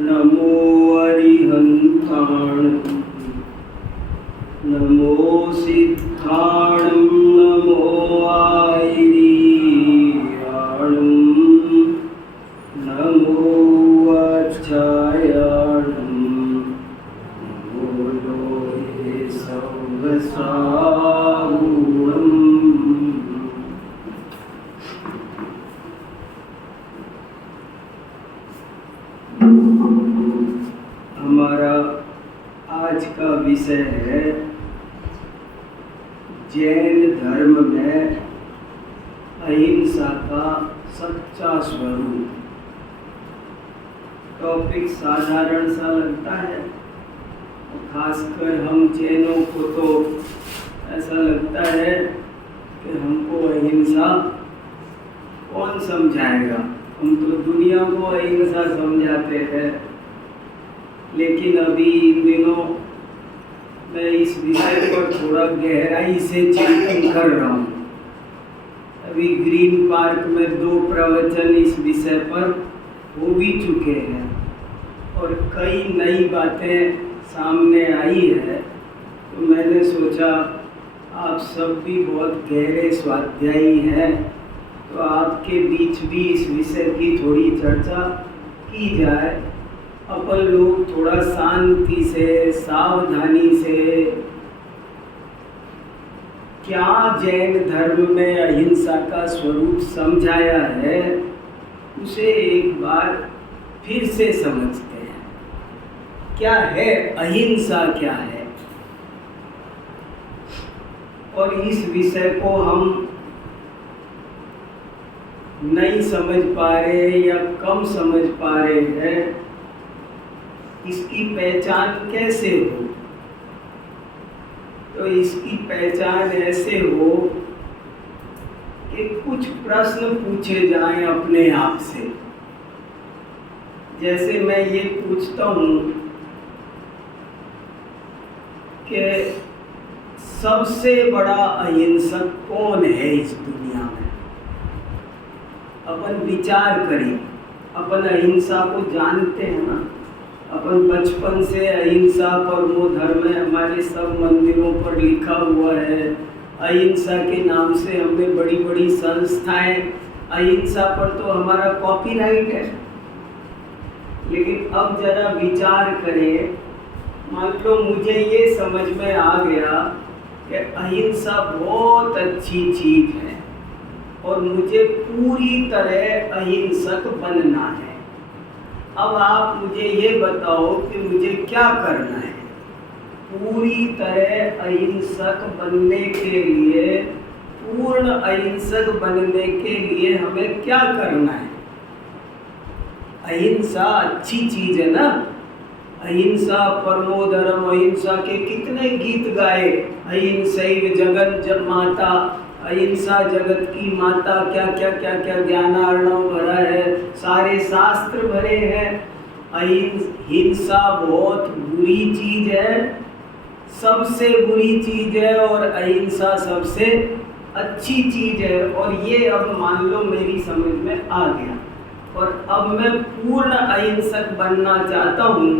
नमो अरिहन्ताणं नमो सिद्धाणं नमो आयिरीराणं नमो वज्रायाणं नमो लोहे सौगसागुणम्। हमारा आज का विषय है जैन धर्म में अहिंसा का सच्चा स्वरूप। टॉपिक साधारण सा लगता है, खासकर हम जैनों को तो ऐसा लगता है कि हमको अहिंसा कौन समझाएगा, हम तो दुनिया को अहिंसा समझाते हैं। लेकिन अभी इन दिनों मैं इस विषय पर थोड़ा गहराई से चिंतन कर रहा हूँ। अभी ग्रीन पार्क में 2 प्रवचन इस विषय पर हो भी चुके हैं और कई नई बातें सामने आई है। तो मैंने सोचा आप सब भी बहुत गहरे स्वाध्यायी हैं, तो आपके बीच भी इस विषय की थोड़ी चर्चा की जाए। अपन लोग थोड़ा शांति से सावधानी से क्या जैन धर्म में अहिंसा का स्वरूप समझाया है उसे एक बार फिर से समझते हैं। क्या है अहिंसा, क्या है? और इस विषय को हम नहीं समझ पा रहे या कम समझ पा रहे हैं, इसकी पहचान कैसे हो? तो इसकी पहचान ऐसे हो कि कुछ प्रश्न पूछे जाएं अपने आप से। जैसे मैं ये पूछता हूँ कि सबसे बड़ा अहिंसक कौन है इस दुनिया में? अपन विचार करें। अपन अहिंसा को जानते हैं ना, अपन बचपन से अहिंसा परमो धर्म है, हमारे सब मंदिरों पर लिखा हुआ है। अहिंसा के नाम से हमने बड़ी बड़ी संस्थाएं, अहिंसा पर तो हमारा कॉपीराइट है। लेकिन अब जरा विचार करें, मान लो मुझे ये समझ में आ गया कि अहिंसा बहुत अच्छी चीज है और मुझे पूरी तरह अहिंसक बनना है। अब आप मुझे ये बताओ कि मुझे क्या करना है? पूरी तरह अहिंसक बनने के लिए, पूर्ण अहिंसक बनने के लिए हमें क्या करना है? अहिंसा अच्छी चीज है ना। अहिंसा परमो धर्म, अहिंसा के कितने गीत गाए। अहिंसैव जगत माता, अहिंसा जगत की माता, क्या क्या क्या क्या ज्ञानार्णव भरा है, सारे शास्त्र भरे हैं। अहिंसा बहुत बुरी चीज है, सबसे बुरी चीज है, और अहिंसा सबसे अच्छी चीज है। और ये अब मान लो मेरी समझ में आ गया और अब मैं पूर्ण अहिंसक बनना चाहता हूँ।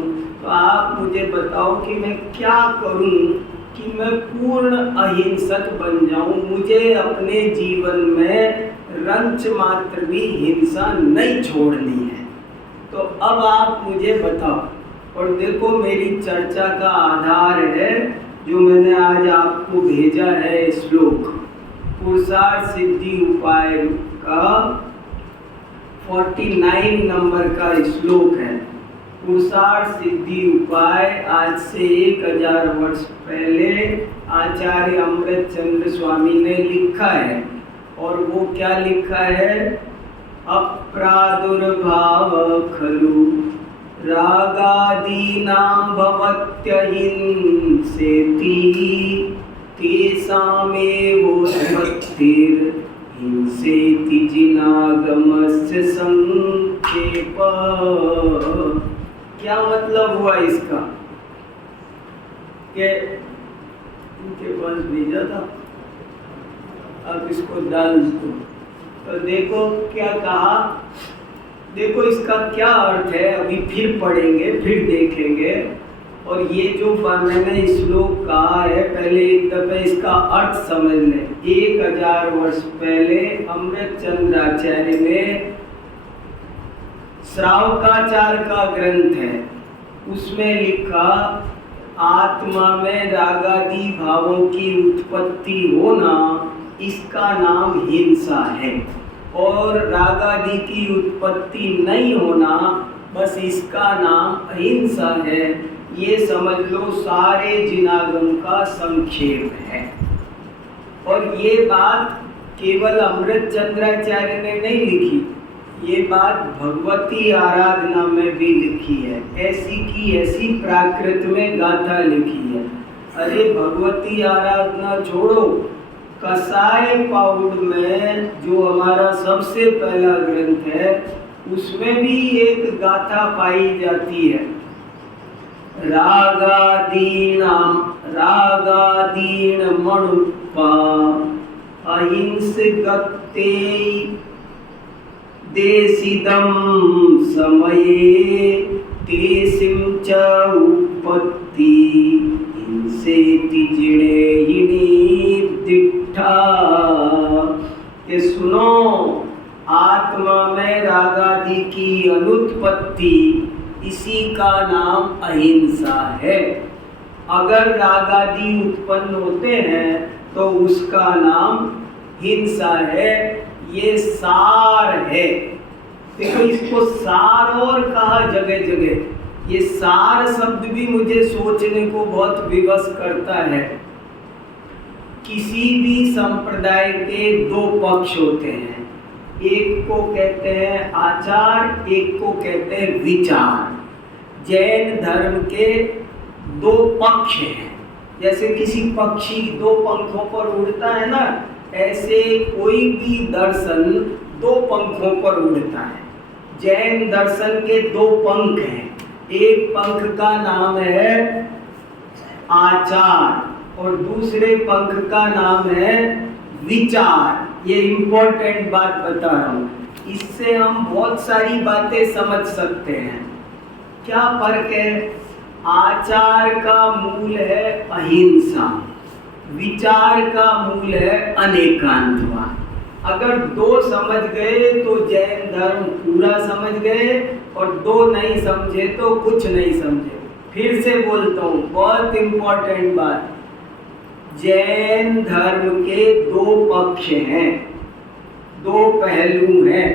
तो आप मुझे बताओ कि मैं क्या करूँ कि मैं पूर्ण अहिंसक बन जाऊं। मुझे अपने जीवन में रंच मात्र भी हिंसा नहीं छोड़नी है। तो अब आप मुझे बताओ। और देखो मेरी चर्चा का आधार है जो मैंने आज आपको भेजा है श्लोक, पुरुषार्थ सिद्धि उपाय का 49 नंबर का श्लोक है। पुरुषार्थ सिद्धि उपाय आज से 1000 वर्ष पहले आचार्य अमृत चंद्र स्वामी ने लिखा है। और वो क्या लिखा है? अप्रादुर्भाव खलु रागादीनां भवत्यहिंसेति तेषामेवोत्पत्तिर्हिंसेति जिनागमस्य संक्षेप। क्या मतलब हुआ इसका? कि इनके पास भेजा था, अब इसको डाल दो। तो देखो क्या कहा देखो इसका क्या अर्थ है, अभी फिर पढ़ेंगे, फिर देखेंगे। और ये जो मैंने श्लोक कहा है, पहले एक दफे इसका अर्थ समझ लें। 1000 वर्ष पहले अमृतचंद्राचार्य ने, श्रावकाचार का ग्रंथ है, उसमें लिखा आत्मा में रागादि भावों की उत्पत्ति होना, इसका नाम हिंसा है। और रागादि की उत्पत्ति नहीं होना, बस इसका नाम अहिंसा है। ये समझ लो सारे जिनागम का संक्षेप है। और ये बात केवल अमृतचंद्राचार्य ने नहीं लिखी, ये बात भगवती आराधना में भी लिखी है। ऐसी की ऐसी प्राकृत में गाथा लिखी है। अरे भगवती आराधना छोड़ो, कसाय पाउड में जो हमारा सबसे पहला ग्रंथ है, उसमें भी एक गाथा पाई जाती है। रागादीन मणुपा अहिंसगते देसिदं समये तेसिं च उत्पत्ति हिंसेति जिणेयिनी दिट्ठा। ये सुनो, आत्मा में रागादि की अनुत्पत्ति, इसी का नाम अहिंसा है। अगर रागादि उत्पन्न होते हैं तो उसका नाम हिंसा है। ये सार है। देखो इसको सार और कहा जगह जगह। ये सार शब्द भी मुझे सोचने को बहुत विवश करता है। किसी भी संप्रदाय के दो पक्ष होते हैं, एक को कहते हैं आचार, एक को कहते हैं विचार। जैन धर्म के दो पक्ष हैं। जैसे किसी पक्षी दो पंखों पर उड़ता है ना, ऐसे कोई भी दर्शन दो पंखों पर उड़ता है। जैन दर्शन के दो पंख हैं। एक पंख का नाम है आचार और दूसरे पंख का नाम है विचार। ये इम्पोर्टेंट बात बता रहा हूँ, इससे हम बहुत सारी बातें समझ सकते हैं। क्या फर्क है? आचार का मूल है अहिंसा, विचार का मूल है अनेकांतवाद। अगर दो समझ गए तो जैन धर्म पूरा समझ गए, और दो नहीं समझे तो कुछ नहीं समझे। फिर से बोलता हूँ, बहुत इम्पोर्टेंट बात। जैन धर्म के दो पक्ष हैं, दो पहलू हैं।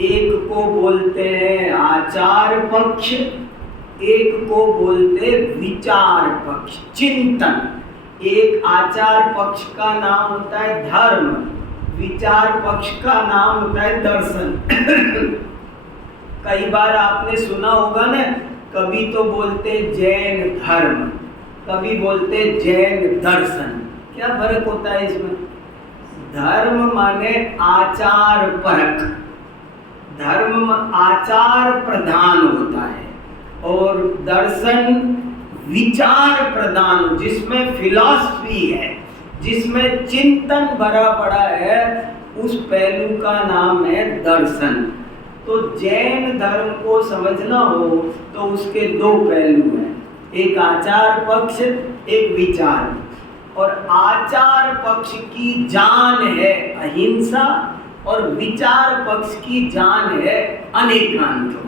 एक को बोलते हैं आचार पक्ष, एक को बोलते विचार पक्ष, चिंतन। एक आचार पक्ष का नाम होता है धर्म, विचार पक्ष का नाम होता है दर्शन। कई बार आपने सुना होगा ना, कभी तो बोलते जैन धर्म, कभी बोलते जैन दर्शन। क्या फर्क होता है इसमें? धर्म माने आचार परक, धर्म आचार प्रधान होता है, और दर्शन विचार प्रधान, जिसमें फिलॉसफी है, जिसमें चिंतन भरा पड़ा है, उस पहलू का नाम है दर्शन। तो जैन धर्म को समझना हो तो उसके दो पहलू हैं, एक आचार पक्ष, एक विचार। और आचार पक्ष की जान है अहिंसा, और विचार पक्ष की जान है अनेकांतवाद।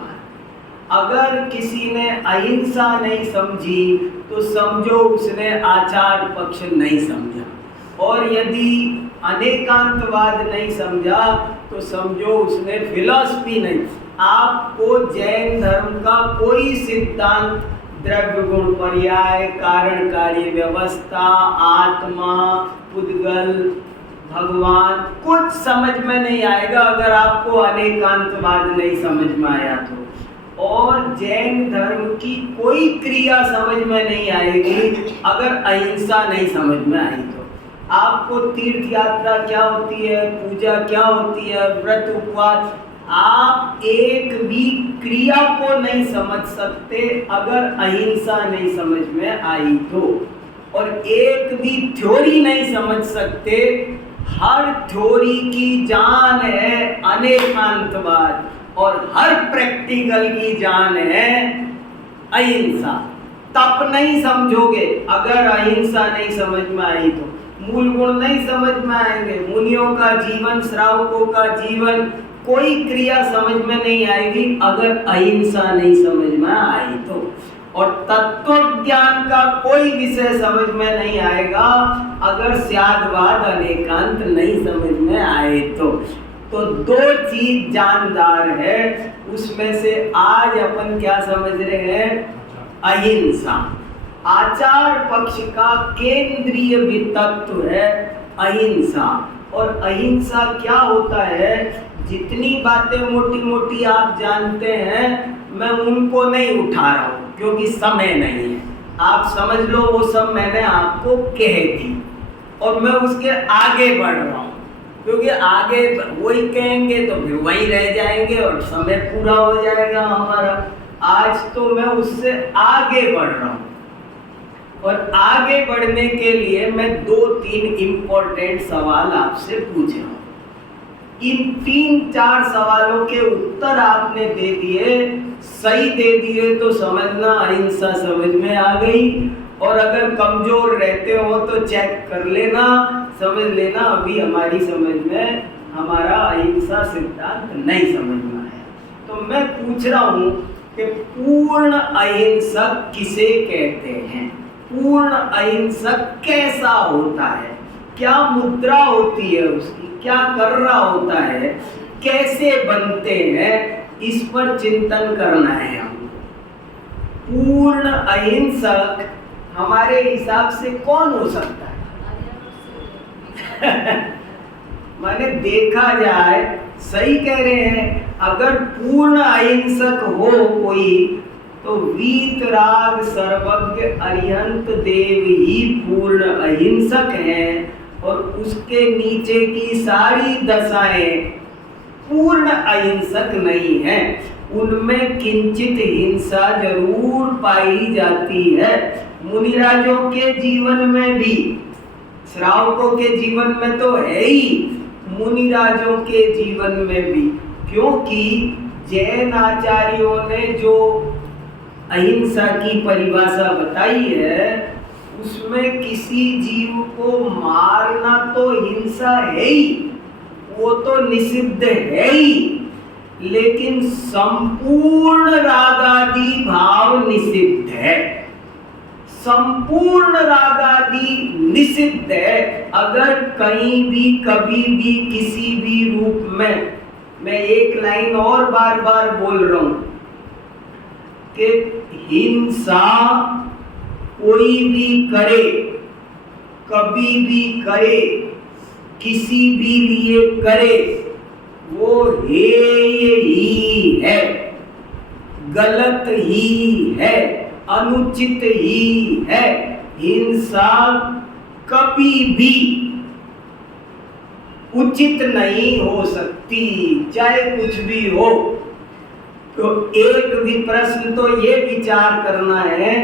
अगर किसी ने अहिंसा नहीं समझी तो समझो उसने आचार पक्ष नहीं समझा, और यदि अनेकांतवाद नहीं समझा तो समझो उसने फिलॉसफी नहीं। आपको जैन धर्म का कोई सिद्धांत, द्रव्य गुण पर्याय, कारण कार्य व्यवस्था, आत्मा, पुद्गल, भगवान, कुछ समझ में नहीं आएगा अगर आपको अनेकांतवाद नहीं समझ में आया तो। और जैन धर्म की कोई क्रिया समझ में नहीं आएगी अगर अहिंसा नहीं समझ में आई तो। आपको तीर्थ यात्रा क्या होती है, पूजा क्या होती है, व्रत उपवास, आप एक भी क्रिया को नहीं समझ सकते अगर अहिंसा नहीं समझ में आई तो। और एक भी थ्योरी नहीं समझ सकते, हर थ्योरी की जान है अनेकांतवाद। और हर प्रैक्टिकल की जान है अहिंसा। तप नहीं समझोगे अगर अहिंसा नहीं समझ में आई तो, मूल गुण नहीं समझ में आएंगे, मुनियों का जीवन, श्रावकों का जीवन, कोई क्रिया समझ में नहीं आएगी अगर अहिंसा नहीं समझ में आई तो। और तत्व ज्ञान का कोई विषय समझ में नहीं आएगा अगर स्यादवाद अनेकांत नहीं समझ में आए तो। दो चीज जानदार है, उसमें से आज अपन क्या समझ रहे हैं? अहिंसा। आचार पक्ष का केंद्रीय वितत्व है अहिंसा। और अहिंसा क्या होता है? जितनी बातें मोटी मोटी आप जानते हैं मैं उनको नहीं उठा रहा हूँ क्योंकि समय नहीं है। आप समझ लो वो सब मैंने आपको कह दी और मैं उसके आगे बढ़ रहा हूँ, क्योंकि आगे वही कहेंगे तो फिर वही रह जाएंगे और समय पूरा हो जाएगा हमारा। आज तो मैं उससे आगे बढ़ रहा हूँ और आगे बढ़ने के लिए मैं 2-3 इम्पोर्टेंट सवाल आपसे पूछ रहा हूँ। इन 3-4 सवालों के उत्तर आपने दे दिए, सही दे दिए तो समझना अहिंसा समझ में आ गई, और अगर कमजोर रहते हो तो चेक कर लेना, समझ लेना अभी हमारी समझ में हमारा अहिंसा सिद्धांत नहीं समझ में आया। तो मैं पूछ रहा हूँ कि पूर्ण अहिंसक किसे कहते हैं? पूर्ण अहिंसक कैसा होता है? क्या मुद्रा होती है उसकी? क्या कर रहा होता है? कैसे बनते हैं? इस पर चिंतन करना है हमको। पूर्ण अहिंसक हमारे हिसाब से कौन हो सकता है? माने देखा जाए, सही कह रहे हैं, अगर पूर्ण अहिंसक हो कोई तो वीतराग सर्वज्ञ अरिहंत देव ही पूर्ण अहिंसक हैं, और उसके नीचे की सारी दशाएं पूर्ण अहिंसक नहीं हैं। उनमें किंचित हिंसा जरूर पाई जाती है। मुनिराजों के जीवन में भी, श्रावकों के जीवन में तो है ही, मुनिराजों के जीवन में भी, क्योंकि जैन आचार्यों ने जो अहिंसा की परिभाषा बताई है उसमें किसी जीव को मारना तो हिंसा है ही, वो तो निषिद्ध है ही, लेकिन संपूर्ण रागादि भाव निषिद्ध है। संपूर्ण रागादि निषिद्ध है। अगर कहीं भी कभी भी किसी भी रूप में, मैं एक लाइन और बार बार बोल रहा हूं कि हिंसा कोई भी करे, कभी भी करे, किसी भी लिए करे, वो हेय ही है, गलत ही है, अनुचित ही है। हिंसा कभी भी उचित नहीं हो सकती, चाहे कुछ भी हो। तो एक भी प्रश्न तो ये विचार करना है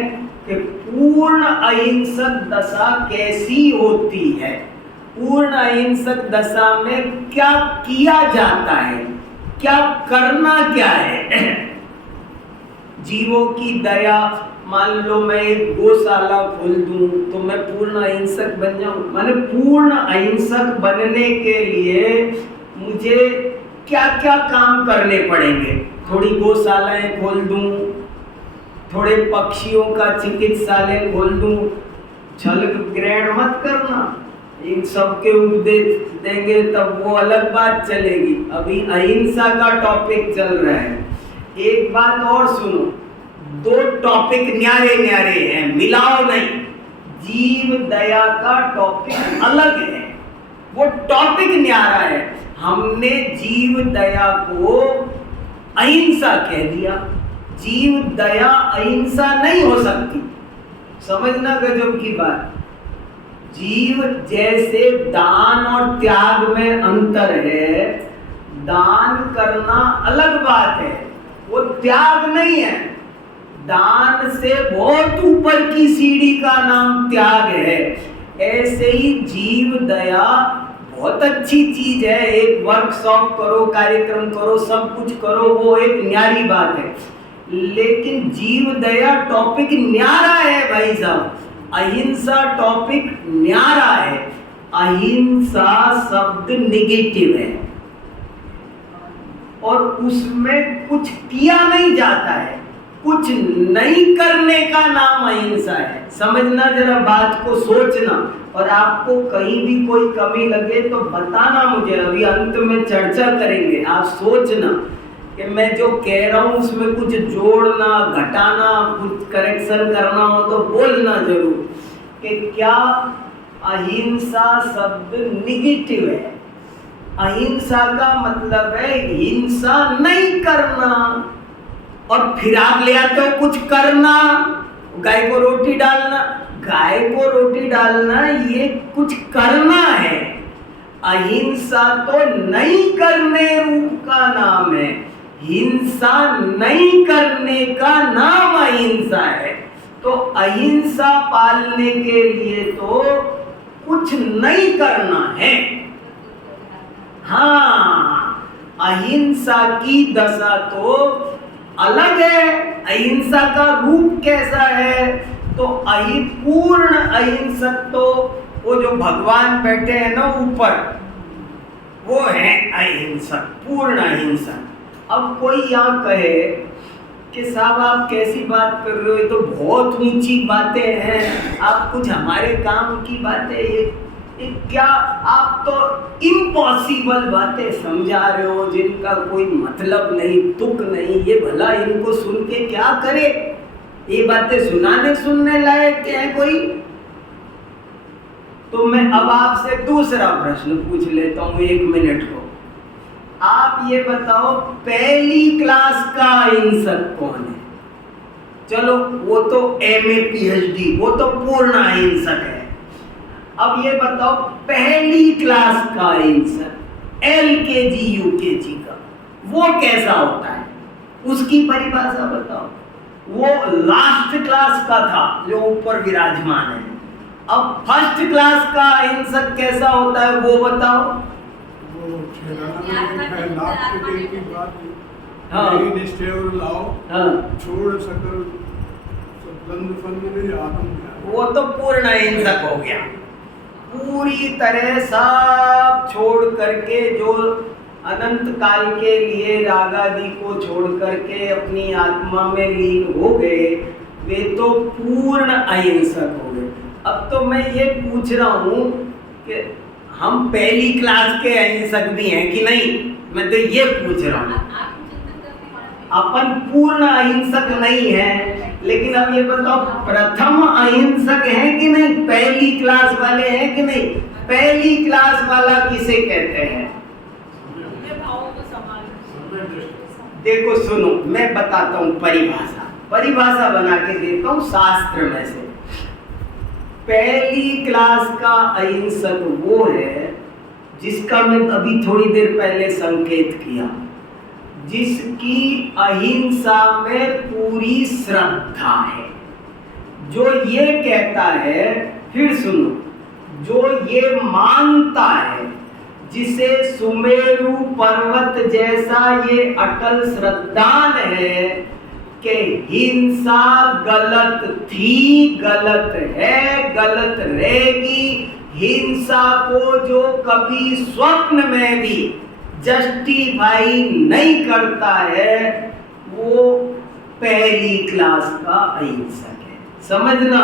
कि पूर्ण अहिंसक दशा कैसी होती है? पूर्ण अहिंसक दशा में क्या किया जाता है? क्या करना क्या है? जीवों की दया, मान लो मैं एक गौशाला खोल दूं तो मैं पूर्ण अहिंसक बन जाऊं? माने पूर्ण अहिंसक बनने के लिए मुझे क्या क्या काम करने पड़ेंगे? थोड़ी गौशालाएं खोल दूं, थोड़े पक्षियों का चिकित्सालय खोल दूं, छल ग्रहण मत करना, इन सब के उपदेश देंगे तब वो अलग बात चलेगी। अभी अहिंसा का टॉपिक चल रहा है। एक बात और सुनो, 2 टॉपिक न्यारे न्यारे हैं, मिलाओ नहीं। जीव दया का टॉपिक अलग है, वो टॉपिक न्यारा है। हमने जीव दया को अहिंसा कह दिया। जीव दया अहिंसा नहीं हो सकती, समझना गजब की बात। जीव जैसे दान और त्याग में अंतर है, दान करना अलग बात है, वो त्याग नहीं है। दान से बहुत ऊपर की सीढ़ी का नाम त्याग है। ऐसे ही जीव दया बहुत अच्छी चीज है, एक वर्कशॉप करो, कार्यक्रम करो, सब कुछ करो, वो एक न्यारी बात है। लेकिन जीव दया टॉपिक न्यारा है भाई साहब, अहिंसा टॉपिक न्यारा है। अहिंसा शब्द नेगेटिव है और उसमें कुछ किया नहीं जाता है, कुछ नहीं करने का नाम अहिंसा है। समझना जरा बात को, सोचना, और आपको कहीं भी कोई कमी लगे तो बताना मुझे, अभी अंत में चर्चा करेंगे। आप सोचना कि मैं जो कह रहा हूँ उसमें कुछ जोड़ना, घटाना, कुछ करेक्शन करना हो तो बोलना जरूर कि क्या अहिंसा शब्द निगेटिव है। अहिंसा का मतलब है हिंसा नहीं करना, और फिर आप ले आते हो कुछ करना, गाय को रोटी डालना। गाय को रोटी डालना ये कुछ करना है। अहिंसा तो नहीं करने रूप का नाम है, हिंसा नहीं करने का नाम अहिंसा है। तो अहिंसा पालने के लिए तो कुछ नहीं करना है। हाँ, अहिंसा की दशा तो अलग है। अहिंसा का रूप कैसा है? तो पूर्ण अहिंसक तो वो जो भगवान बैठे हैं ना ऊपर, वो है अहिंसक, पूर्ण अहिंसक। अब कोई यहाँ कहे कि साहब आप कैसी बात कर रहे हो, ये तो बहुत ऊंची बातें हैं, आप कुछ हमारे काम की बातें, ये क्या आप तो इम्पॉसिबल बातें समझा रहे हो जिनका कोई मतलब नहीं, तुक नहीं। ये भला इनको सुन के क्या करे? ये बातें सुनने लायक है कोई? तो मैं अब आपसे दूसरा प्रश्न पूछ लेता हूँ, 1 मिनट को। आप ये बताओ पहली क्लास का अहिंसक कौन है? चलो वो तो MA PhD, वो तो पूर्ण अहिंसक है। अब ये बताओ पहली क्लास का अहिंसक LKG UKG का, वो कैसा होता है? उसकी परिभाषा बताओ। वो लास्ट क्लास का था जो ऊपर विराजमान है। अब फर्स्ट क्लास का अहिंसक कैसा होता है वो बताओ। हाँ, छोड़ सकल वो तो पूर्ण अहिंसक हो गया। पूरी तरह सब छोड़ करके, जो अनंत काल के लिए रागादि को छोड़ करके अपनी आत्मा में लीन हो गए, वे तो पूर्ण अहिंसक हो गए। अब तो मैं ये पूछ रहा हूँ कि हम पहली क्लास के अहिंसक भी हैं कि नहीं? मैं तो ये पूछ रहा हूँ। अपन पूर्ण अहिंसक नहीं है, लेकिन अब ये बताओ प्रथम अहिंसक हैं कि नहीं? पहली क्लास वाले हैं कि नहीं? पहली क्लास वाला किसे कहते हैं? देखो सुनो, मैं बताता हूँ परिभाषा बना के देता हूँ शास्त्र में से। पहली क्लास का अहिंसक वो है जिसका मैं अभी थोड़ी देर पहले संकेत किया, जिसकी अहिंसा में पूरी श्रद्धा है, जो ये कहता है, फिर सुनो, जो ये मानता है, जिसे सुमेरु पर्वत जैसा ये अटल श्रद्धान है कि हिंसा गलत थी, गलत है, गलत रहेगी। हिंसा को जो कभी स्वप्न में भी जस्टिफाई नहीं करता है, वो पहली क्लास का अहिंसक है। समझना,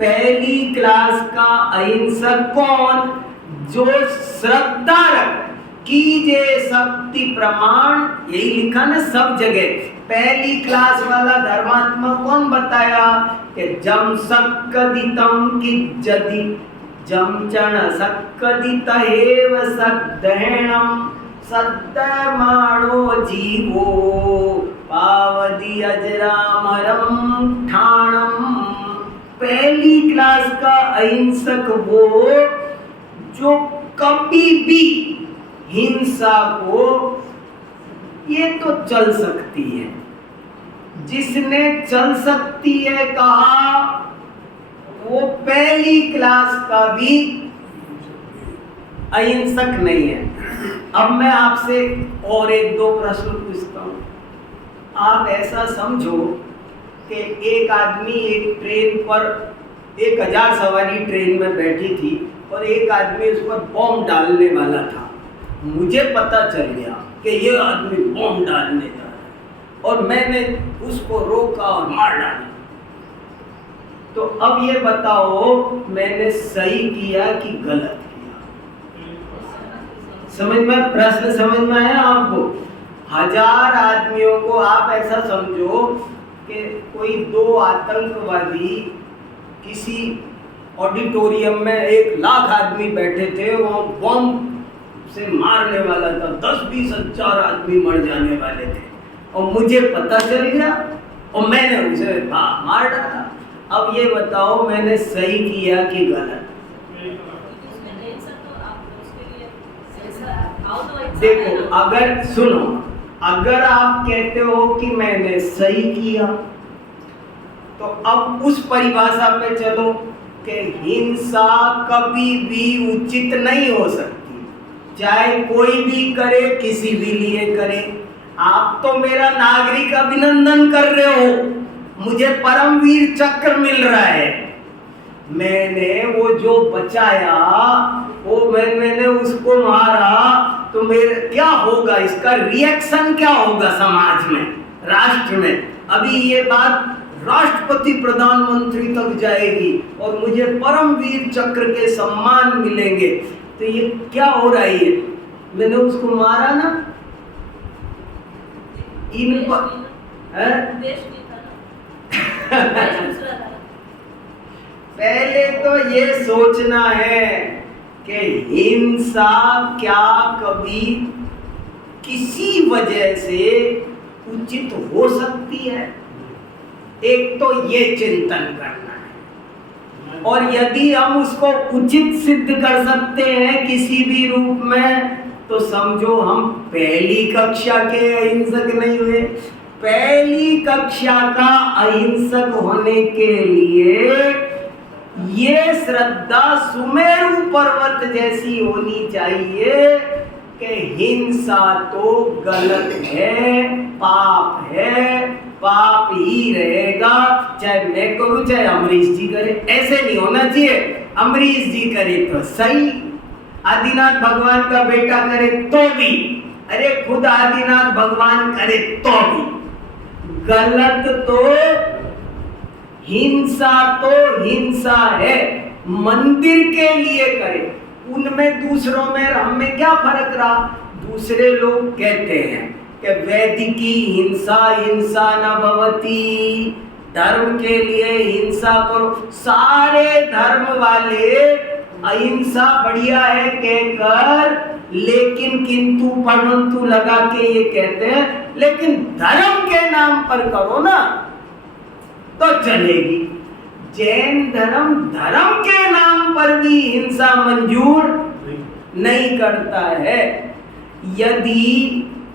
पहली क्लास का अहिंसक कौन? जो श्रद्धा रख, कीजे शक्ति प्रमाण, यही लिखा ना सब जगह। पहली क्लास वाला धर्मात्मा कौन बताया कि जम सक्कदितम की जदि जम चण सक्कदित एव सद्धेणम सद्धमाणो जीवो पावदी अजरामरम ठाणम। पहली क्लास का अहिंसक वो जो कभी भी हिंसा को, ये तो चल सकती है, जिसने चल सकती है कहा, वो पहली क्लास का भी अहिंसक नहीं है। अब मैं आपसे और एक दो प्रश्न पूछता हूँ। आप ऐसा समझो कि एक आदमी एक ट्रेन पर 1000 सवारी ट्रेन में बैठी थी और एक आदमी उस पर बॉम्ब डालने वाला था। मुझे पता चल गया कि ये आदमी बॉम्ब डालने जा रहा है और मैंने उसको रोका और मार डाला। तो अब ये बताओ मैंने सही किया कि गलत किया? समझ में, प्रश्न समझ में आया आपको? 1000 आदमियों को आप ऐसा समझो कि कोई 2 आतंकवादी किसी ऑडिटोरियम में 1 लाख आदमी बैठे थे, वो बॉम्ब से मारने वाला था, 10-20 हजार आदमी मर जाने वाले थे और मुझे पता चल गया और मैंने उसे मार डाला। अब ये बताओ मैंने सही किया कि गलत? देखो, अगर सुनो, अगर आप कहते हो कि मैंने सही किया तो अब उस परिभाषा पे चलो कि हिंसा कभी भी उचित नहीं हो सकती, चाहे कोई भी करे, किसी भी लिए करे। आप तो मेरा नागरिक अभिनंदन कर रहे हो, मुझे परमवीर चक्र मिल रहा है, मैंने वो जो बचाया वो मैंने उसको मारा, तो मेरे क्या होगा, इसका रिएक्शन क्या होगा समाज में, राष्ट्र में? अभी ये बात राष्ट्रपति प्रधानमंत्री तक जाएगी और मुझे परमवीर चक्र के सम्मान मिलेंगे। तो ये क्या हो रहा है? ये मैंने उसको मारा ना, इन पहले तो ये सोचना है कि हिंसा क्या कभी किसी वजह से उचित हो सकती है? एक तो ये चिंतन करना है, और यदि हम उसको उचित सिद्ध कर सकते हैं किसी भी रूप में, तो समझो हम पहली कक्षा के अहिंसक नहीं हुए। पहली कक्षा का अहिंसक होने के लिए ये श्रद्धा सुमेरु पर्वत जैसी होनी चाहिए कि हिंसा तो गलत है, पाप है, पाप ही रहेगा, चाहे मैं करूं चाहे अमरीश जी करे। ऐसे नहीं होना चाहिए, अमरीश जी करे तो सही, आदिनाथ भगवान का बेटा करे तो भी, अरे खुद आदिनाथ भगवान करे तो भी गलत। तो हिंसा है, मंदिर के लिए करे, उनमें दूसरों में हम में क्या फर्क रहा? दूसरे लोग कहते हैं कि वैदिकी हिंसा हिंसा न भवती, धर्म के लिए हिंसा करो। सारे धर्म वाले अहिंसा बढ़िया है कहकर, लेकिन किंतु परंतु लगा के ये कहते हैं लेकिन धर्म के नाम पर करो ना तो चलेगी। जैन धर्म धर्म के नाम पर भी हिंसा मंजूर नहीं करता है।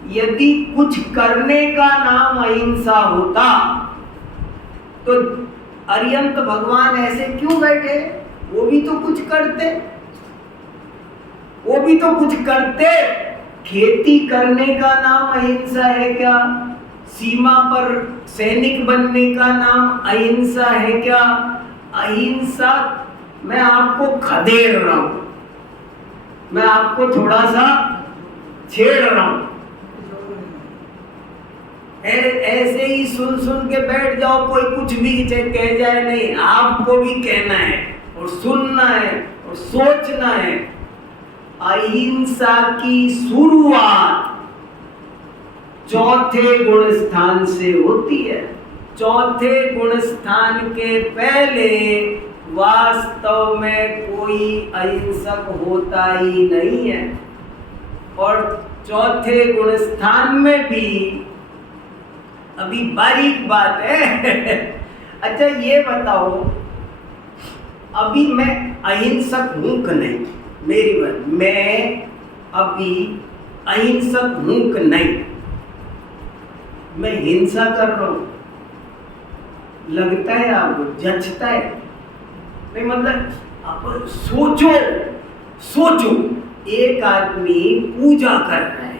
यदि कुछ करने का नाम अहिंसा होता तो अरिहंत भगवान ऐसे क्यों बैठे? वो भी तो कुछ करते, वो भी तो कुछ करते। खेती करने का नाम अहिंसा है क्या? सीमा पर सैनिक बनने का नाम अहिंसा है क्या? अहिंसा, मैं आपको खदेड़ रहा हूं, मैं आपको थोड़ा सा छेड़ रहा हूं। ऐसे ही सुन सुन के बैठ जाओ, कोई कुछ भी कह जाए नहीं, आपको भी कहना है और सुनना है और सोचना है। अहिंसा की शुरुआत चौथे गुण स्थान से होती है। चौथे गुण स्थान के पहले वास्तव में कोई अहिंसक होता ही नहीं है, और चौथे गुण स्थान में भी अभी बारीक बात है। अच्छा ये बताओ, अभी मैं अहिंसक हूं कि नहीं? मेरी बात, मैं अभी अहिंसक हूं कि नहीं? मैं हिंसा कर रहा हूं, लगता है आपको? जचता है? नहीं, मतलब आप सोचो एक आदमी पूजा कर रहा है,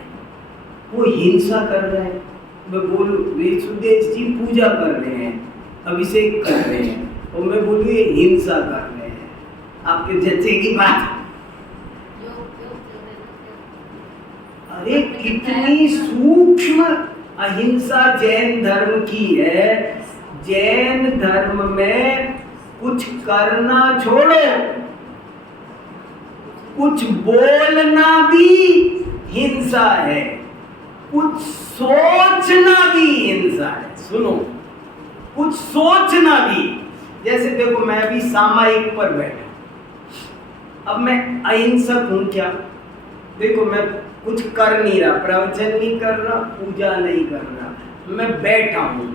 वो हिंसा कर रहा है। मैं बोलूँ सुदेश जी पूजा कर रहे हैं, अभिषेक कर रहे हैं, और मैं बोलूँ ये हिंसा कर रहे हैं, आपके जचेगी बात? अरे कितनी सूक्ष्म अहिंसा जैन धर्म की है। जैन धर्म में कुछ करना छोड़ो, कुछ बोलना भी हिंसा है, कुछ सोचना भी हिंसा है। सुनो, कुछ सोचना भी, जैसे देखो मैं अभी सामायिक पर बैठा, अब मैं अहिंसक हूं क्या? देखो मैं कुछ कर नहीं रहा, प्रवचन नहीं कर रहा, पूजा नहीं कर रहा, मैं बैठा हूं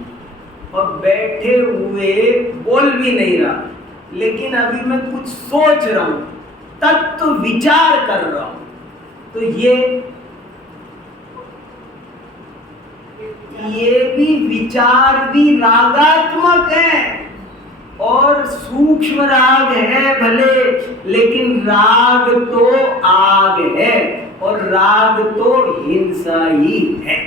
और बैठे हुए बोल भी नहीं रहा, लेकिन अभी मैं कुछ सोच रहा हूं, तत्व विचार कर रहा हूं, तो ये भी विचार भी रागात्मक है और सूक्ष्म राग है भले, लेकिन राग तो आग है और राग तो हिंसा ही है।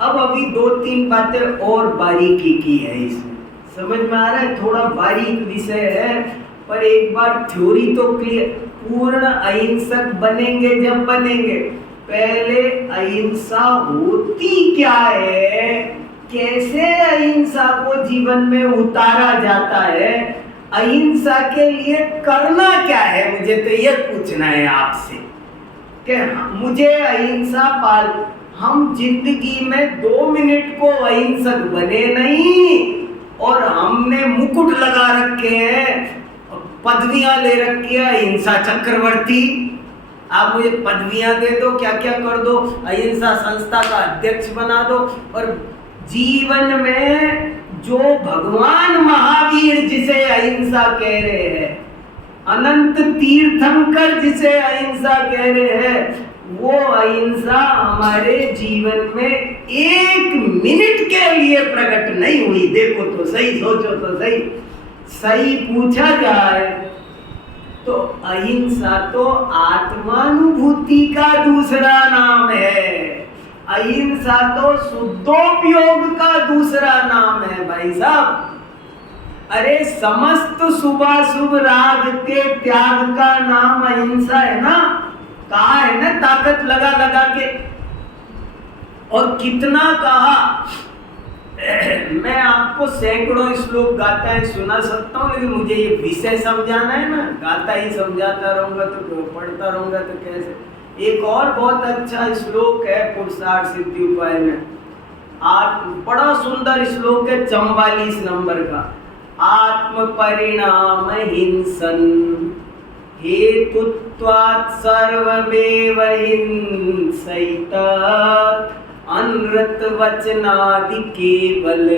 अब अभी 2-3 बातें और बारीकी की है, इसमें समझ में आ रहा है, थोड़ा बारीक विषय है, पर एक बार थ्योरी तो क्लियर। पूर्ण अहिंसक बनेंगे जब बनेंगे, पहले अहिंसा होती क्या है, कैसे अहिंसा को जीवन में उतारा जाता है, अहिंसा के लिए करना क्या है, मुझे तो ये पूछना है आपसे कि मुझे अहिंसा पाल। हम जिंदगी में 2 मिनट को अहिंसक बने नहीं, और हमने मुकुट लगा रखे हैं, पदवियां ले रखी है अहिंसा चक्रवर्ती। आप मुझे पदवियां दे दो, क्या क्या कर दो, अहिंसा संस्था का अध्यक्ष बना दो, और जीवन में जो भगवान महावीर जिसे अहिंसा कह रहे हैं, अनंत तीर्थंकर जिसे अहिंसा कह रहे हैं, वो अहिंसा हमारे जीवन में 1 मिनट के लिए प्रकट नहीं हुई। देखो तो सही, सोचो तो सही, सही पूछा जाए तो अहिंसा तो आत्मानुभूति का दूसरा नाम है, अहिंसा तो शुद्धोपयोग का दूसरा नाम है भाई साहब। अरे समस्त शुभाशुभ राग के त्याग का नाम अहिंसा है ना, कहा है ना, ताकत लगा लगा के, और कितना कहा। मैं आपको सैकड़ों श्लोक गाता है सुना सकता हूँ, लेकिन मुझे ये विषय समझाना है ना, गाता ही समझाता रहूंगा तो पढ़ता रहूंगा तो कैसे। एक और बहुत अच्छा श्लोक है पुरुषार्थ सिद्धि उपाय में, बड़ा सुंदर श्लोक है 44 नंबर का। आत्म परिणाम हिंसन हेतुत्वात् सर्वमेव हिंसैता अनृत वचनादि केवल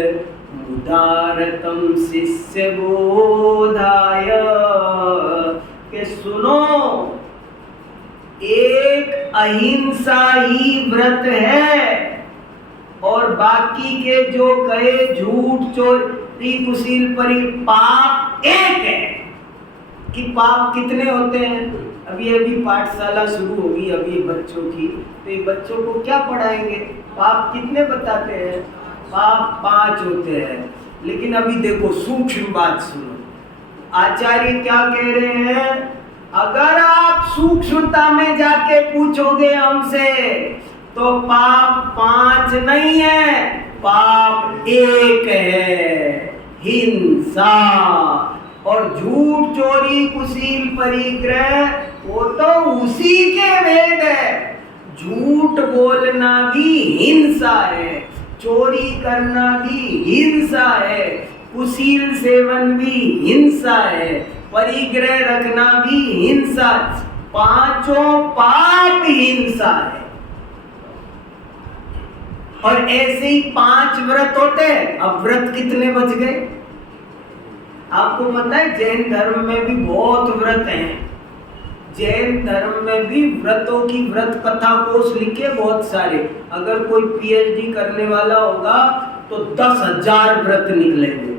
मुदारतम शिष्य बोधाय। के सुनो, एक अहिंसा ही व्रत है, और बाकी के जो कहे झूठ चोरी कुशील परी पाप एक है। कि पाप कितने होते हैं? अभी पाठशाला शुरू होगी अभी बच्चों की, तो ये बच्चों को क्या पढ़ाएंगे? पाप कितने बताते हैं? पाप 5 होते हैं। लेकिन अभी देखो सूक्ष्म बात सुनो, आचार्य क्या कह रहे हैं, अगर आप सूक्ष्मता में जाके पूछोगे हमसे तो पाप 5 नहीं है, पाप 1 है, हिंसा। और झूठ चोरी कुशील परिग्रह वो तो उसी के भेद है। झूठ बोलना भी हिंसा है, चोरी करना भी हिंसा है, कुशील सेवन भी हिंसा है, परिग्रह रखना भी हिंसा, 5 पाप हिंसा है। और ऐसे ही 5 व्रत होते हैं। अब व्रत कितने बच गए? आपको पता है जैन धर्म में भी बहुत व्रत हैं। जैन धर्म में भी व्रतों की व्रत कथा कोश लिखे बहुत सारे। अगर कोई पीएचडी करने वाला होगा तो 10,000 व्रत निकलेंगे,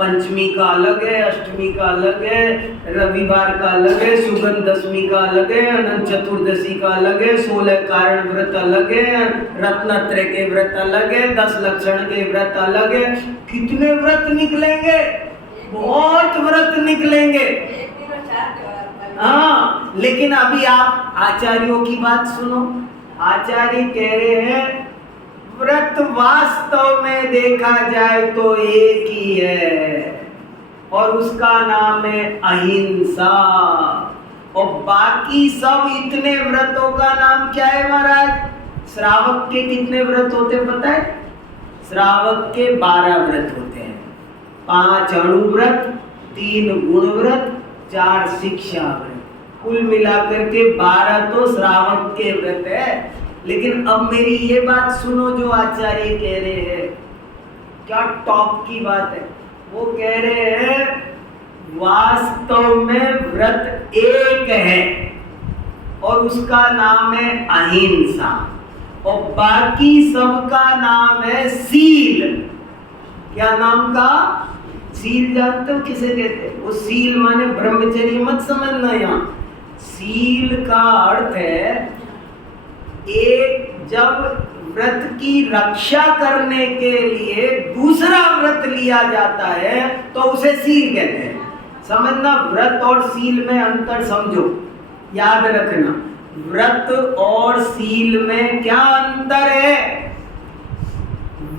पंचमी का अलग है, अष्टमी का अलग है, रविवार का अलग है, सुगंध दशमी का अलग है, अनंत चतुर्दशी का अलग है, 16 कारण व्रत अलग है, रत्नत्रय के व्रत अलग है, 10 लक्षण के व्रत अलग है। कितने व्रत निकलेंगे, बहुत व्रत निकलेंगे। हाँ, लेकिन अभी आप आचार्यों की बात सुनो। आचार्य कह रहे हैं व्रत वास्तव में देखा जाए तो एक ही है और उसका नाम है अहिंसा। और बाकी सब इतने व्रतों का नाम क्या है महाराज? श्रावक के कितने व्रत होते हैं पता है? श्रावक के 12 व्रत होते हैं। 5 अणुव्रत, 3 गुण व्रत, 4 शिक्षा व्रत, कुल मिलाकर के 12 तो श्रावक के व्रत है। लेकिन अब मेरी ये बात सुनो जो आचार्य कह रहे हैं, क्या टॉप की बात है। वो कह रहे हैं वास्तव में व्रत एक है और उसका नाम है अहिंसा और बाकी सबका नाम है सील। क्या नाम का? सील। जानते हो किसे कहते हैं? वो सील माने ब्रह्मचर्य मत समझना। यहाँ सील का अर्थ है एक जब व्रत की रक्षा करने के लिए दूसरा व्रत लिया जाता है तो उसे सील कहते हैं। समझना, व्रत और सील में अंतर समझो, याद रखना। व्रत और सील में क्या अंतर है?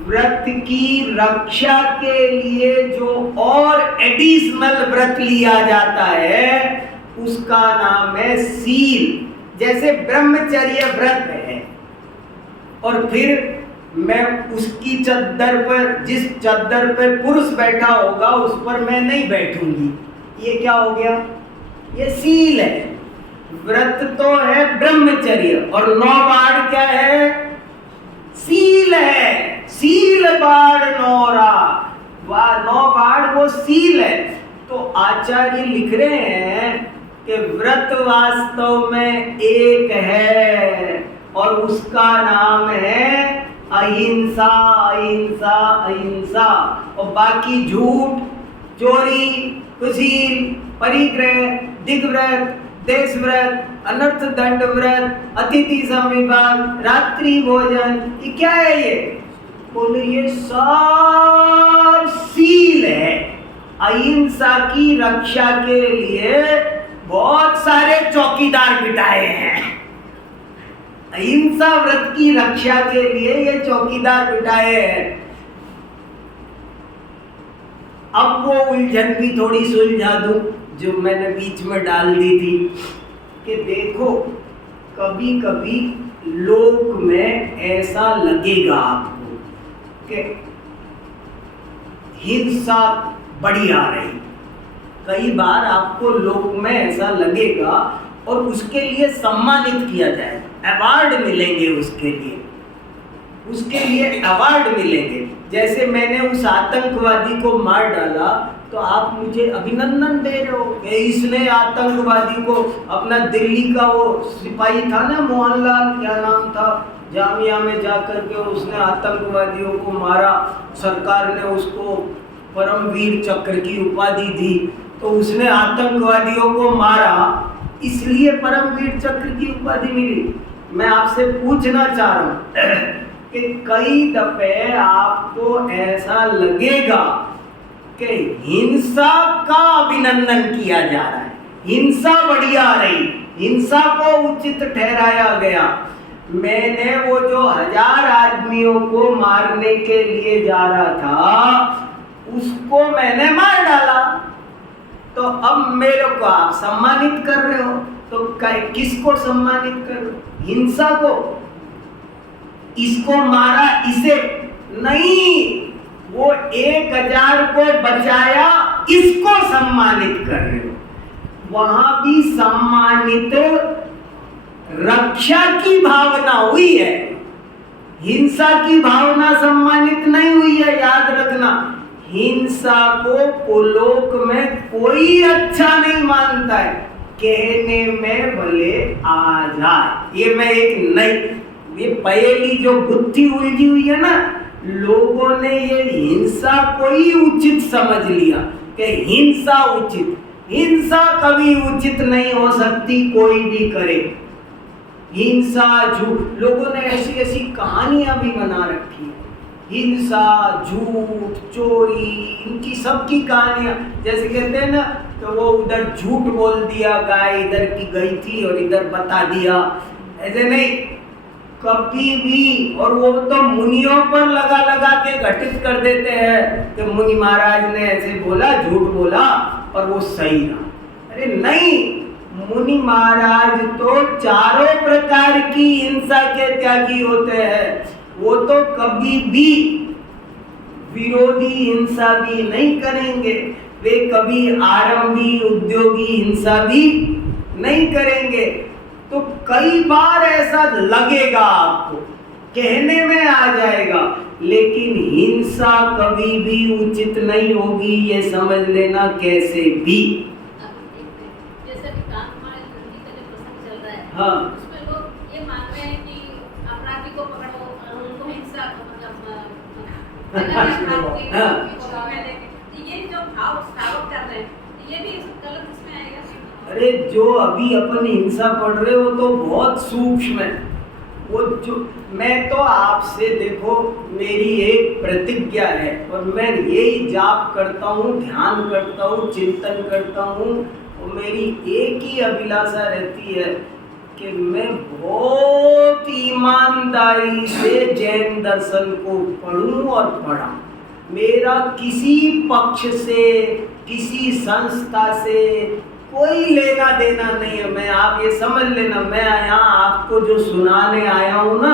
व्रत की रक्षा के लिए जो और एडिशनल व्रत लिया जाता है उसका नाम है सील। जैसे ब्रह्मचर्य व्रत है और फिर मैं उसकी चद्दर पर, जिस चद्दर पर पुरुष बैठा होगा उस पर मैं नहीं बैठूंगी, ये क्या हो गया? ये सील है। व्रत तो है ब्रह्मचर्य और 9 बाड़ क्या है? सील है। सील बाड़ 9 बाड़ वो सील है। तो आचार्य लिख रहे हैं कि व्रत वास्तव में एक है और उसका नाम है अहिंसा, अहिंसा, अहिंसा। और बाकी झूठ, चोरी, कुशील, परिग्रह, दिग्व्रत, देशव्रत, अनर्थ दंड व्रत, अतिथि समविभाग, रात्रि भोजन, ये क्या है? ये बोले ये सब सील है। अहिंसा की रक्षा के लिए बहुत सारे चौकीदार बिठाए हैं। अहिंसा व्रत की रक्षा के लिए ये चौकीदार बिठाए हैं। अब वो उलझन भी थोड़ी सुलझा दूं जो मैंने बीच में डाल दी थी कि देखो कभी कभी लोक में ऐसा लगेगा आपको कि हिंसा बड़ी आ रही। कई बार आपको लोक में ऐसा लगेगा और उसके लिए सम्मानित किया जाएगा, अवार्ड मिलेंगे उसके लिए अवार्ड मिलेंगे। जैसे मैंने उस आतंकवादी को मार डाला तो आप मुझे अभिनंदन दे रहे हो कि इसने आतंकवादी को, अपना दिल्ली का वो सिपाही था ना मोहनलाल, क्या नाम था, जामिया में जाकर के उसने आतंकवादियों को मारा, सरकार ने उसको परमवीर चक्र की उपाधि दी। तो उसने आतंकवादियों को मारा इसलिए परमवीर चक्र की उपाधि मिली। मैं आपसे पूछना चाह रहा हूँ कि कई दफे आपको ऐसा लगेगा कि हिंसा का अभिनंदन किया जा रहा है, हिंसा बढ़िया रही, हिंसा को उचित ठहराया गया। मैंने वो जो 1000 आदमियों को मारने के लिए जा रहा था उसको मैंने मार डाला, तो अब मेरे को आप सम्मानित कर रहे हो। तो किसको सम्मानित कर रहे हो? हिंसा को? इसको मारा इसे नहीं, वो 1000 को बचाया इसको सम्मानित कर रहे हो। वहां भी सम्मानित रक्षा की भावना हुई है, हिंसा की भावना सम्मानित नहीं हुई है। याद रखना, हिंसा को लोक में कोई अच्छा नहीं मानता है, कहने में भले आजाद। ये मैं एक नई, ये पहेली जो बुद्धि उलझी हुई है ना, लोगों ने ये हिंसा को ही उचित समझ लिया कि हिंसा उचित। हिंसा कभी उचित नहीं हो सकती, कोई भी करे हिंसा झूठ। लोगों ने ऐसी ऐसी कहानियां भी बना रखी है, हिंसा, झूठ, चोरी, इनकी सबकी कहानियां। जैसे कहते हैं ना, तो वो उधर झूठ बोल दिया, गाय इधर की गई थी और इधर बता दिया, ऐसे नहीं कभी भी। और वो तो मुनियों पर लगा लगा के घटित कर देते हैं कि मुनि महाराज ने ऐसे बोला, झूठ बोला और वो सही रहा। अरे नहीं, मुनि महाराज तो चारों प्रकार की हिंसा के त्यागी होते हैं। वो तो कभी भी विरोधी हिंसा भी नहीं करेंगे, वे कभी आरंभी उद्योगी हिंसा भी नहीं करेंगे। तो कई बार ऐसा लगेगा, आपको कहने में आ जाएगा, लेकिन हिंसा कभी भी उचित नहीं होगी, ये समझ लेना कैसे भी। जैसे कि कांतमाल नदी का जो प्रसंग चल रहा है, हाँ, उसमें लोग ये मान रहे हैं कि अपराधी को पकड़ो और उनको हिंसा ये जो भाव स्थापित कर रहे हैं, ये भी गलत इसमें आएगा। अरे जो अभी अपन हिंसा पढ़ रहे हो तो बहुत सूक्ष्म है। वो जो मैं तो आपसे देखो, मेरी एक प्रतिज्ञा है और मैं यही जाप करता हूँ, ध्यान करता हूँ, चिंतन करता हूँ, और मेरी एक ही अभिलाषा रहती है कि मैं बहुत ईमानदारी से जैन दर्शन को पढ़ूं और पढ़ा। मेरा किसी पक्ष से, किसी संस्था से कोई लेना देना नहीं है। मैं, आप ये समझ लेना, मैं यहाँ आपको जो सुनाने आया हूँ ना,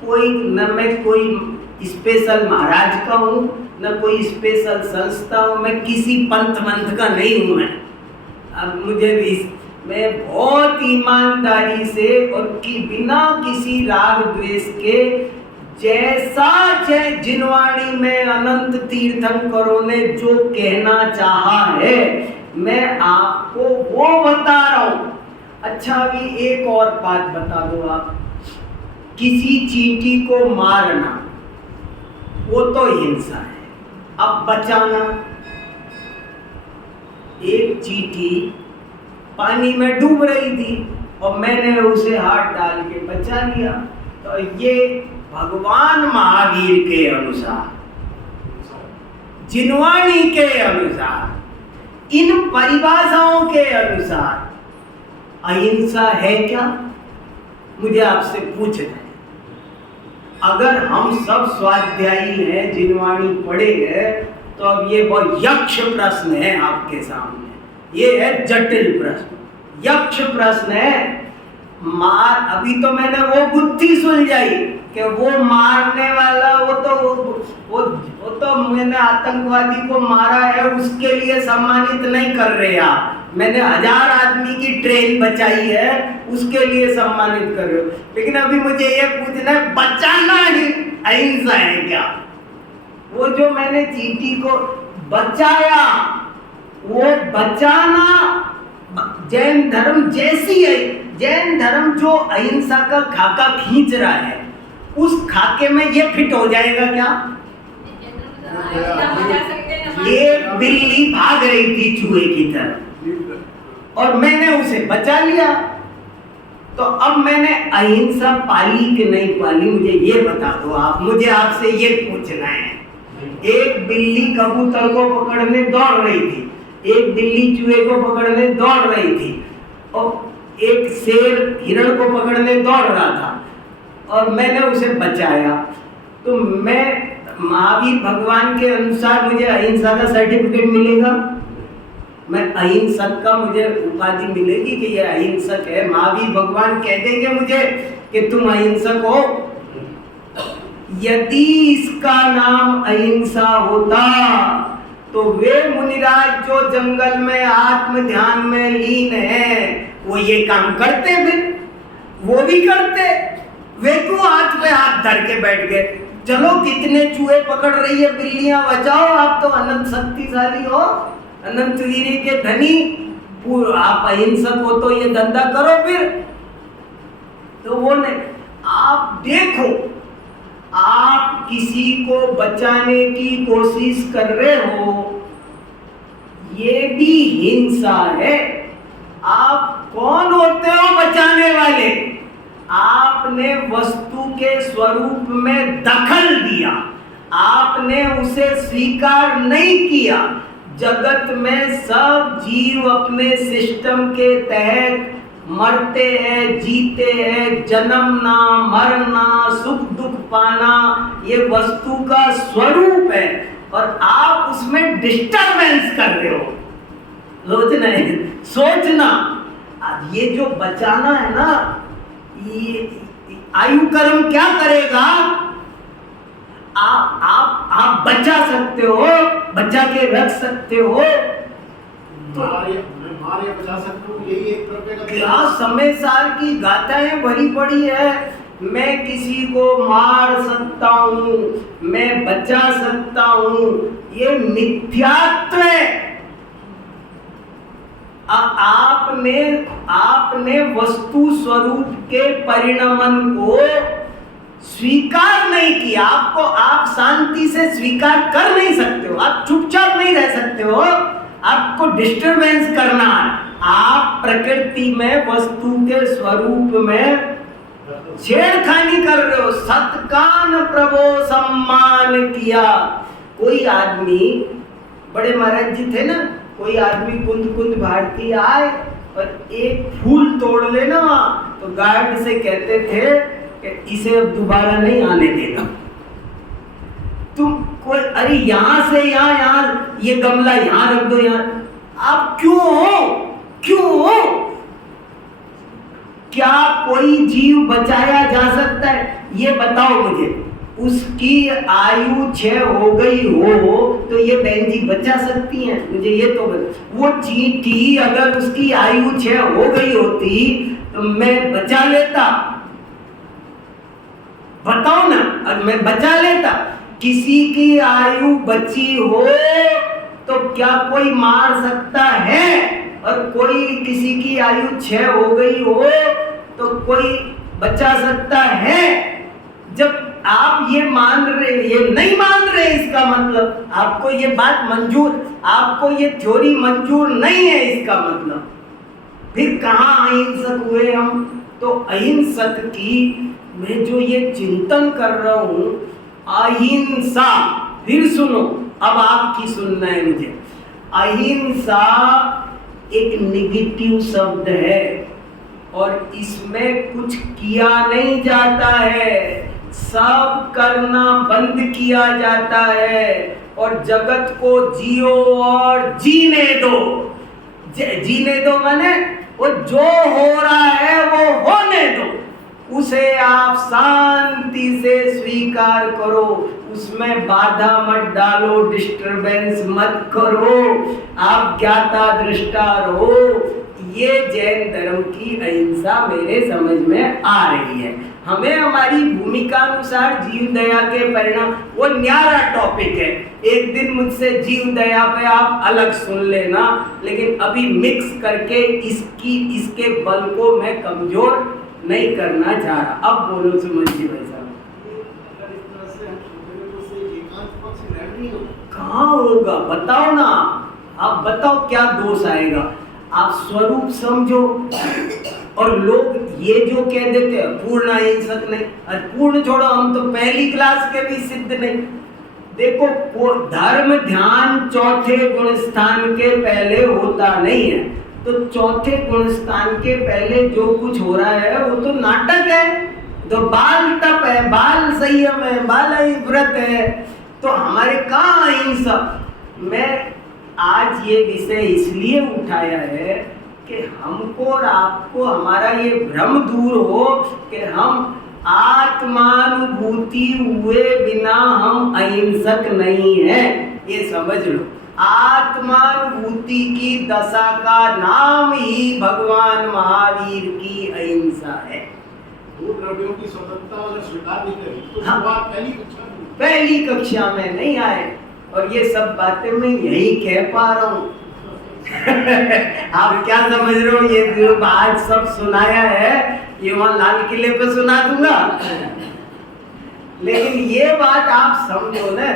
कोई न मैं कोई स्पेशल महाराज का हूँ, न कोई स्पेशल संस्था हूँ, मैं किसी पंथ मंथ का नहीं हूँ। मैं अब मुझे भी, मैं बहुत ईमानदारी से और कि बिना किसी राग द्वेष के, जैसा जिनवाणी में अनंत तीर्थंकरों ने जो कहना चाहा है, मैं आपको वो बता रहा हूँ। अच्छा, अभी एक और बात बता दो आप, किसी चींटी को मारना वो तो हिंसा है। अब बचाना, एक चींटी पानी में डूब रही थी और मैंने उसे हाथ डाल के बचा लिया, तो ये भगवान महावीर के अनुसार, जिनवाणी के अनुसार, इन परिभाषाओं के अनुसार अहिंसा है क्या? मुझे आपसे पूछना है। अगर हम सब स्वाध्यायी हैं, जिनवाणी पढ़े हैं, तो अब ये बहुत यक्ष प्रश्न है आपके सामने। ये है जटिल प्रश्न, यक्ष प्रश्न है। मार, अभी तो मैंने वो बुद्धि सुलझाई कि वो मारने वाला, वो तो मैंने आतंकवादी को मारा है, उसके लिए सम्मानित नहीं कर रहे आप। मैंने 1000 आदमी की ट्रेन बचाई है, उसके लिए सम्मानित कर रहे हो। लेकिन अभी मुझे ये पूछना है, बचाना ही अहिंसा है क्या? वो जो मैंने चींटी को बचाया, वो बचाना जैन धर्म जैसी है। जैन धर्म जो अहिंसा का खाका खींच रहा है, उस खाके में ये फिट हो जाएगा क्या? ये बिल्ली भाग रही थी चूहे की तरफ और मैंने उसे बचा लिया, तो अब मैंने अहिंसा पाली कि नहीं पाली, मुझे ये बता दो आप। मुझे आपसे ये पूछना है। एक बिल्ली कबूतर को पकड़ने दौड़ रही थी, एक बिल्ली चूहे को पकड़ने दौड़ रही थी, और एक शेर हिरण को पकड़ने दौड़ रहा था और मैंने उसे बचाया। तो मैं, महावीर भगवान के अनुसार मुझे अहिंसा का सर्टिफिकेट मिलेगा? मैं अहिंसक का, मुझे उपाधि मिलेगी कि ये अहिंसक है? महावीर भगवान कह देंगे मुझे कि तुम अहिंसक हो? यदि इसका नाम अहिंसा होता तो वे मुनिराज जो जंगल में आत्म ध्यान में लीन हैं, वो ये काम करते, फिर वो भी करते। वे क्यों हाथ पे हाथ धर के बैठ गए? चलो, कितने चूहे पकड़ रही है बिल्लियां, बचाओ। आप तो अनंत शक्तिशाली हो, अनंत वीर्य के धनी, आप अहिंसक हो तो ये धंधा करो फिर। तो वो नहीं, आप देखो, आप किसी को बचाने की कोशिश कर रहे हो, ये भी हिंसा है। आप कौन होते हो बचाने वाले? आपने वस्तु के स्वरूप में दखल दिया, आपने उसे स्वीकार नहीं किया। जगत में सब जीव अपने सिस्टम के तहत मरते हैं, जीते हैं, जन्मना, मरना, सुख दुख पाना, ये वस्तु का स्वरूप है और आप उसमें डिस्टरबेंस कर रहे हो। सोचना, ये जो बचाना है ना, ये आयु कर्म क्या करेगा? आप बचा सकते हो, बचा के रख सकते हो, तो मारे बचा सकते हो, यही एक प्रकार का क्या समय साल की गाथाएं भरी पड़ी है। मैं किसी को मार सकता हूँ, मैं बचा सकता हूँ, ये मिथ्यात्व है। आपने वस्तु स्वरूप के परिणमन को स्वीकार नहीं किया। आप शांति से स्वीकार कर नहीं सकते हो, आप चुपचाप नहीं रह सकते हो, आपको डिस्टरबेंस करना है। आप प्रकृति में वस्तु के स्वरूप में छेड़खानी कर रहे हो। सतकान प्रभो सम्मान किया। कोई आदमी, बड़े महाराज जी थे ना, कोई आदमी कुंद कुंद भारती आए और एक फूल तोड़ लेना, तो गार्ड से कहते थे कि इसे अब दोबारा नहीं आने देना। तुम कोई, अरे यहाँ से यहाँ ये गमला यहाँ रख दो, यहाँ आप क्यों हो? क्या कोई जीव बचाया जा सकता है? ये बताओ मुझे। उसकी आयु 6 हो गई हो तो ये बहन जी बचा सकती हैं? मुझे ये तो वो चींटी अगर उसकी आयु 6 हो गई होती तो मैं बचा लेता, बताओ ना, अगर मैं बचा लेता। किसी की आयु बची हो तो क्या कोई मार सकता है? और कोई किसी की आयु 6 हो गई हो तो कोई बचा सकता है? जब आप ये मान रहे, ये नहीं मान रहे, इसका मतलब आपको ये बात मंजूर, आपको ये थ्योरी मंजूर नहीं है, इसका मतलब फिर कहाँ अहिंसक हुए हम? तो अहिंसक की मैं जो ये चिंतन कर रहा हूँ, अहिंसा, फिर सुनो, अब आपकी सुनना है मुझे। अहिंसा एक नेगेटिव शब्द है और इसमें कुछ किया नहीं जाता है, सब करना बंद किया जाता है और जगत को जियो और जीने दो। जीने दो माने वो जो हो रहा है वो होने दो, उसे आप शांति से स्वीकार करो, उसमें बाधा मत डालो, डिस्टरबेंस मत करो, आप ज्ञाता दृष्टा रहो। ये जैन धर्म की अहिंसा मेरे समझ में आ रही है। हमें हमारी भूमिका अनुसार जीव दया के परिणाम, वो न्यारा टॉपिक है, एक दिन मुझसे जीव दया पे आप अलग सुन लेना, लेकिन अभी मिक्स करके इसके बल को मैं कमजोर नहीं करना चाह रहा। अब बोलो सुमन जी भाई साहब। कहाँ होगा बताओ ना, आप बताओ क्या दोष आएगा? आप स्वरूप समझो। और लोग ये जो कह देते हैं पूर्ण अहिंसक नहीं, पूर्ण छोड़ो, हम तो पहली क्लास के भी सिद्ध नहीं। देखो, धर्म ध्यान चौथे गुण स्थान के पहले होता नहीं है, तो चौथे गुण स्थान के पहले जो कुछ हो रहा है वो तो नाटक है, तो बाल तप है, बाल संयम है, बाल व्रत है, तो हमारे कहाँ अहिंसा? मैं आज ये विषय इसलिए उठाया है कि हमको और आपको हमारा ये भ्रम दूर हो कि हम आत्मानुभूति हुए बिना हम अहिंसक नहीं हैं, ये समझ लो। आत्मानुभूति की दशा का नाम ही भगवान महावीर की अहिंसा है। दो द्रव्यों की स्वतंत्रता अगर स्वीकार नहीं करी तो हाँ, बात पहली कक्षा में नहीं आए, और ये सब बातें मैं यही कह पा रहा हूँ। आप क्या समझ रहे हो? ये जो आज सब सुनाया है ये वहाँ लाल किले पे सुना दूंगा। लेकिन ये बात आप समझो ना,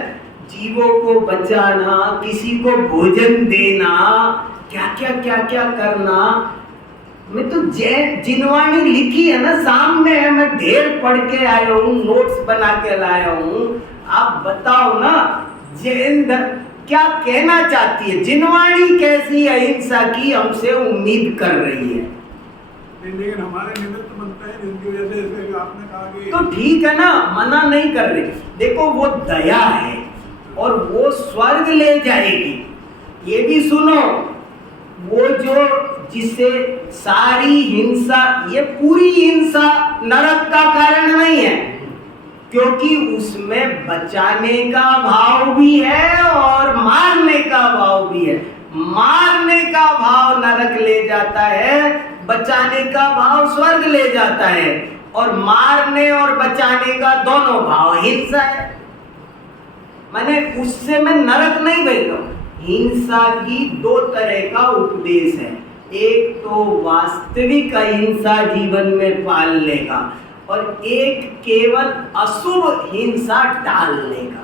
जीवों को बचाना, किसी को भोजन देना, क्या क्या करना। मैं तो जिनवाणी लिखी है ना सामने है, मैं ढेर पढ़ के आया हूँ, नोट्स बना के लाया हूँ। आप बताओ ना जैन धर्म क्या कहना चाहती है, जिनवाणी कैसी अहिंसा की हमसे उम्मीद कर रही है। लेकिन हमारे निमित्त बनता है जिनकी वजह से, जैसे आपने कहा कि तो ठीक है ना, मना नहीं कर रही। देखो वो दया है और वो स्वर्ग ले जाएगी। ये भी सुनो, वो जो जिसे सारी हिंसा, ये पूरी हिंसा नरक का कारण नहीं है, क्योंकि उसमें बचाने का भाव भी है और मारने का भाव भी है। मारने का भाव नरक ले जाता है, बचाने का भाव स्वर्ग ले जाता है। और मारने और बचाने का दोनों भाव हिंसा है। मैंने उससे मैं नरक नहीं भेज रहा हूं। हिंसा की दो तरह का उपदेश है, एक तो वास्तविक अहिंसा जीवन में पालने का, और एक केवल अशुभ हिंसा टालने का।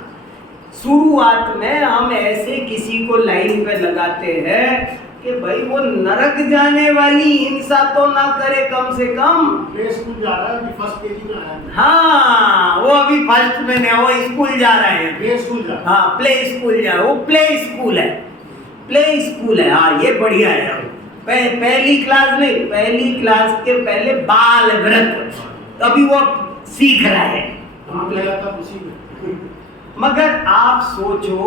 शुरुआत में हम ऐसे किसी को लाइन पे लगाते हैं कि भाई वो नरक जाने वाली हिंसा तो ना करे, कम से कम प्ले स्कूल जा रहा है, अभी फर्स्ट केजी में आया है। हाँ, वो अभी फर्स्ट में है, वो स्कूल जा रहे हैं। प्ले स्कूल जा रहा है। हाँ, प्ले स्कूल जा, वो प्ले स्कूल है, प्ले स्कूल है। हाँ, ये बढ़िया है। पहली क्लास नहीं, पहली क्लास के पहले बाल व्रत, अभी वो सीख रहा है। हम लगा था उसी में। मगर आप सोचो,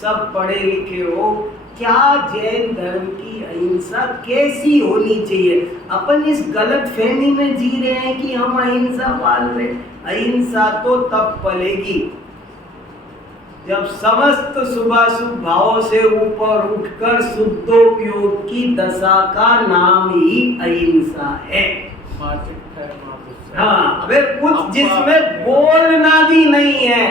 सब पढ़े लिखे हो, क्या जैन धर्म की अहिंसा कैसी होनी चाहिए? अपन इस गलत फहमी में जी रहे हैं कि हम अहिंसा पाल रहे। अहिंसा तो तब पलेगी जब समस्त शुभाशुभ भावों से ऊपर उठकर शुद्धोपयोग की दशा का नाम ही अहिंसा है। हाँ, वे कुछ जिसमें बोलना भी नहीं है,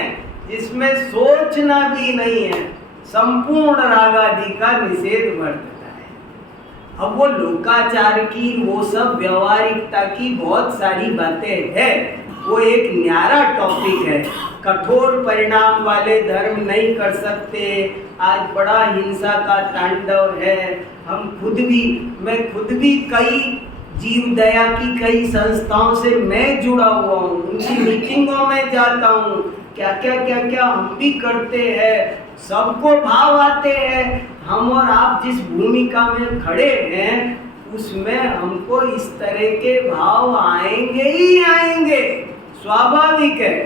जिसमें सोचना भी नहीं है, संपूर्ण रागादि का निषेध वर्तता है। अब वो लोकाचार की, वो सब व्यवहारिकता की बहुत सारी बातें हैं, वो एक न्यारा टॉपिक है। कठोर परिणाम वाले धर्म नहीं कर सकते, आज बड़ा हिंसा का तांडव है। मैं खुद भी कई जीव दया की कई संस्थाओं से मैं जुड़ा हुआ हूँ, उनकी मीटिंगों में जाता हूँ। क्या हम भी करते हैं, सबको भाव आते हैं। हम और आप जिस भूमिका में खड़े हैं उसमें हमको इस तरह के भाव आएंगे ही आएंगे, स्वाभाविक है।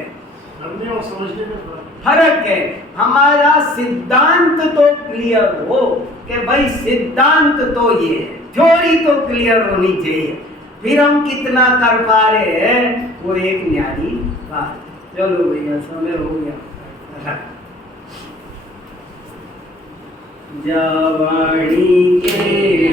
करने और समझने में फर्क है। हमारा सिद्धांत तो क्लियर हो कि भाई सिद्धांत तो ये है, थ्योरी तो क्लियर होनी चाहिए, फिर हम कितना कर पा रहे हैं वो एक न्यारी बात। चलो भैया, समय हो गया। जावाणी के